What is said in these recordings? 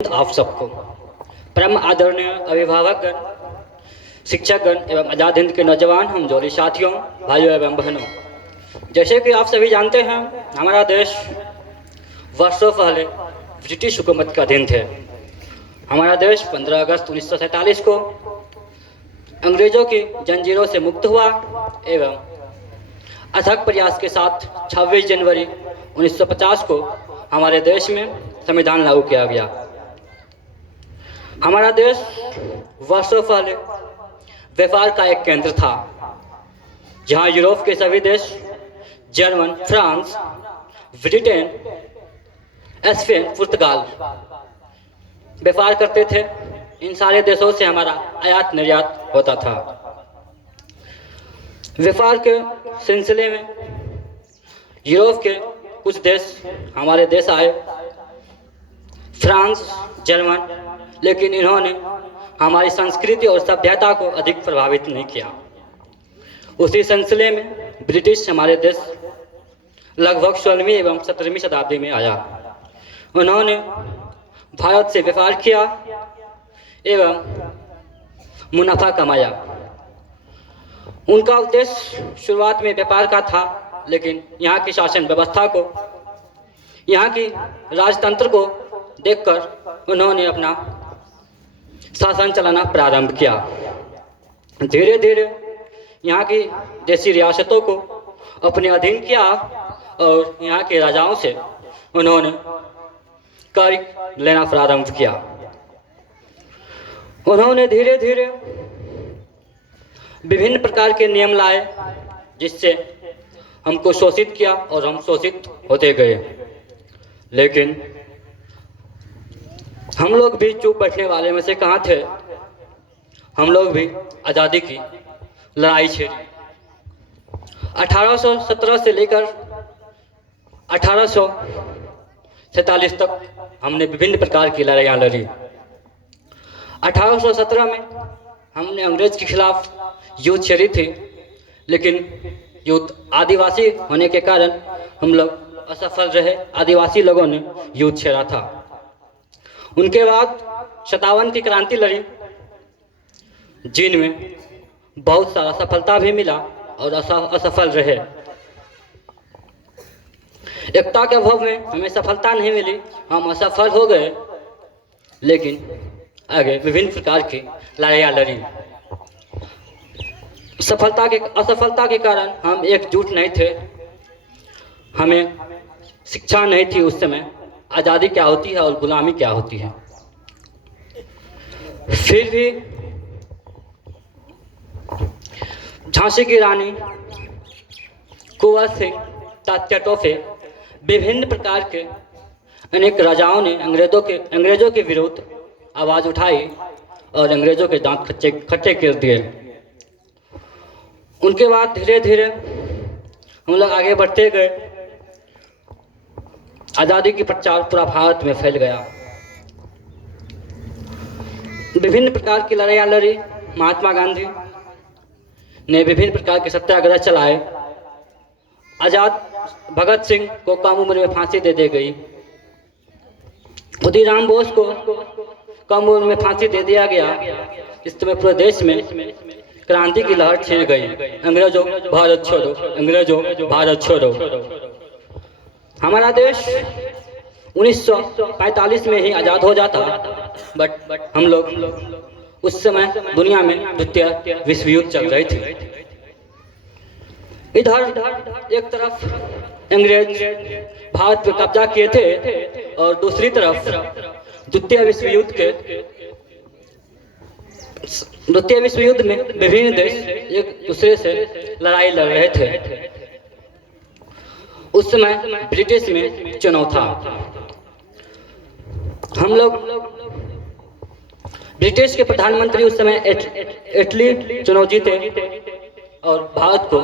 आप सबको परम आदरणीय अभिभावकगण, शिक्षकगण एवं आज़ाद हिंद के नौजवान हम जोली साथियों, भाइयों एवं बहनों, जैसे कि आप सभी जानते हैं, हमारा देश वर्षों पहले ब्रिटिश हुकूमत का अधीन थे। हमारा देश 15 अगस्त 1947 को अंग्रेज़ों की जंजीरों से मुक्त हुआ एवं अथक प्रयास के साथ 26 जनवरी 1950 को हमारे देश में संविधान लागू किया गया। हमारा देश वर्षों पहले व्यापार का एक केंद्र था, जहां यूरोप के सभी देश जर्मन, फ्रांस, ब्रिटेन, स्पेन, पुर्तगाल व्यापार करते थे। इन सारे देशों से हमारा आयात निर्यात होता था। व्यापार के सिलसिले में यूरोप के कुछ देश हमारे देश आए, फ्रांस, जर्मन, लेकिन इन्होंने हमारी संस्कृति और सभ्यता को अधिक प्रभावित नहीं किया। उसी सिलसिले में ब्रिटिश हमारे देश लगभग 16वीं एवं 17वीं शताब्दी में आया। उन्होंने भारत से व्यापार किया एवं मुनाफा कमाया। उनका उद्देश्य शुरुआत में व्यापार का था, लेकिन यहाँ की शासन व्यवस्था को, यहाँ की राजतंत्र को देखकर उन्होंने अपना शासन चलाना प्रारंभ किया। धीरे धीरे यहाँ की देशी रियासतों को अपने अधीन किया और यहाँ के राजाओं से उन्होंने कर लेना प्रारंभ किया। उन्होंने धीरे धीरे विभिन्न प्रकार के नियम लाए, जिससे हमको शोषित किया और हम शोषित होते गए। लेकिन हम लोग भी चुप बैठने वाले में से कहाँ थे। हम लोग भी आज़ादी की लड़ाई छेड़ी। 1817 से लेकर 1847 तक हमने विभिन्न प्रकार की लड़ाइयाँ लड़ी। 1817 में हमने अंग्रेज के खिलाफ युद्ध छेड़ी थी, लेकिन युद्ध आदिवासी होने के कारण हम लोग असफल रहे। आदिवासी लोगों ने युद्ध छेड़ा था। उनके बाद 57 की क्रांति लड़ी, जिनमें बहुत सारा सफलता भी मिला और असफल रहे। एकता के अभाव में हमें सफलता नहीं मिली, हम असफल हो गए। लेकिन आगे विभिन्न प्रकार की लड़ाइयाँ लड़ी। असफलता के कारण हम एकजुट नहीं थे। हमें शिक्षा नहीं थी उस समय, आज़ादी क्या होती है और गुलामी क्या होती है। फिर भी झांसी की रानी, कुंवर सिंह, तात्या टोपे, विभिन्न प्रकार के अनेक राजाओं ने अंग्रेजों के विरुद्ध आवाज़ उठाई और अंग्रेजों के दांत खट्टे कर दिए। उनके बाद धीरे धीरे हम लोग आगे बढ़ते गए। आज़ादी की प्रचार पूरा भारत में फैल गया। विभिन्न प्रकार की लड़ाइयाँ लड़ी। महात्मा गांधी ने विभिन्न प्रकार के सत्याग्रह चलाए। भगत सिंह को कम उम्र में फांसी दे दी गई। खुदीराम बोस को कम उम्र में फांसी दे दिया गया। इस समय पूरे देश में क्रांति की लहर छिड़ गई। अंग्रेजों भारत छोड़ो, अंग्रेजों भारत छोड़ो। हमारा देश 1945 में ही आज़ाद हो जाता, बट हम लोग उस समय दुनिया में द्वितीय विश्व युद्ध चल रही थी। इधर एक तरफ अंग्रेज भारत पे कब्जा किए थे और दूसरी तरफ द्वितीय विश्व युद्ध में विभिन्न देश एक दूसरे से लड़ाई लड़ रहे थे। उस समय ब्रिटिश में चुनाव था। हम लोग ब्रिटिश के प्रधानमंत्री उस समय एटली चुनाव जीते और भारत को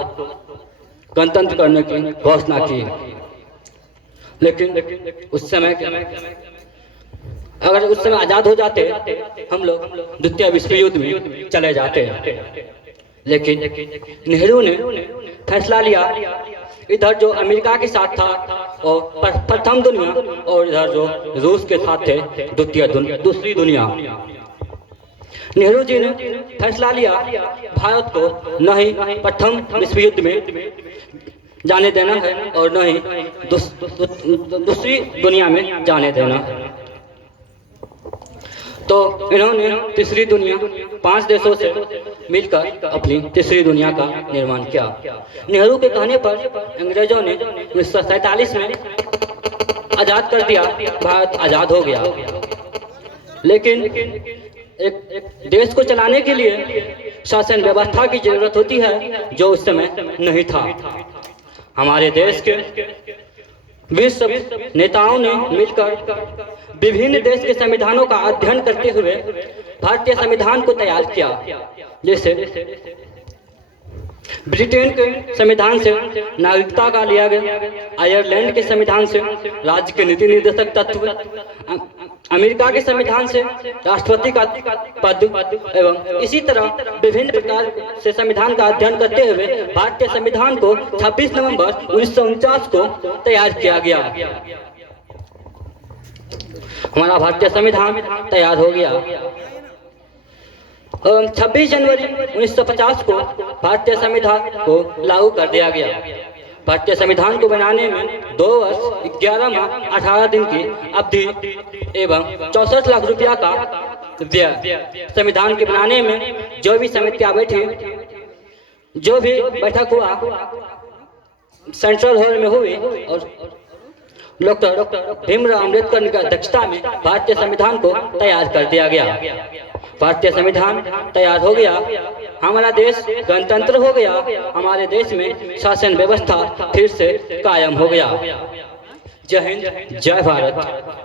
गणतंत्र करने की घोषणा की। लेकिन उस समय अगर उस समय आज़ाद हो जाते, हम लोग द्वितीय विश्व युद्ध में चले जाते। लेकिन नेहरू ने फैसला लिया, इधर जो अमेरिका के साथ था और प्रथम दुनिया, और इधर जो रूस के साथ थे दूसरी दुनिया। नेहरू जी ने फैसला लिया भारत को न ही प्रथम विश्व युद्ध में जाने देना है और न ही दूसरी दुनिया में जाने देना है। तो इन्होंने तीसरी दुनिया 5 देशों से मिलकर अपनी तीसरी दुनिया का निर्माण किया। नेहरू के कहने पर अंग्रेजों ने 1947 में आज़ाद कर दिया, भारत आज़ाद हो गया। लेकिन एक देश को चलाने के लिए शासन व्यवस्था की जरूरत होती है, जो उस समय नहीं था। हमारे देश के विश्व नेताओं ने मिलकर विभिन्न देश के संविधानों का अध्ययन करते हुए भारतीय संविधान को तैयार किया। जैसे ब्रिटेन के संविधान से नागरिकता का लिया गया, आयरलैंड के संविधान से राज्य के नीति निर्देशक तत्व, अमेरिका के संविधान से राष्ट्रपति का पद, एवं इसी तरह विभिन्न प्रकार से संविधान का अध्ययन करते हुए भारतीय संविधान को 26 नवंबर 1949 को तैयार किया गया। हमारा भारतीय संविधान तैयार हो गया। 26 जनवरी 1950 को भारतीय संविधान को लागू कर दिया गया। भारतीय संविधान को बनाने में 2 वर्ष 11 माह 18 दिन की अवधि एवं 64 लाख रुपया का व्यय। संविधान के बनाने में जो भी समितियां बैठी, जो भी बैठक हुआ, सेंट्रल हॉल में हुई और डॉक्टर भीमराव अम्बेडकर की अध्यक्षता में भारतीय संविधान को तैयार कर दिया गया। भारतीय संविधान तैयार हो गया, हमारा देश गणतंत्र हो गया, हमारे देश में शासन व्यवस्था फिर से कायम हो गया। जय हिंद, जय भारत।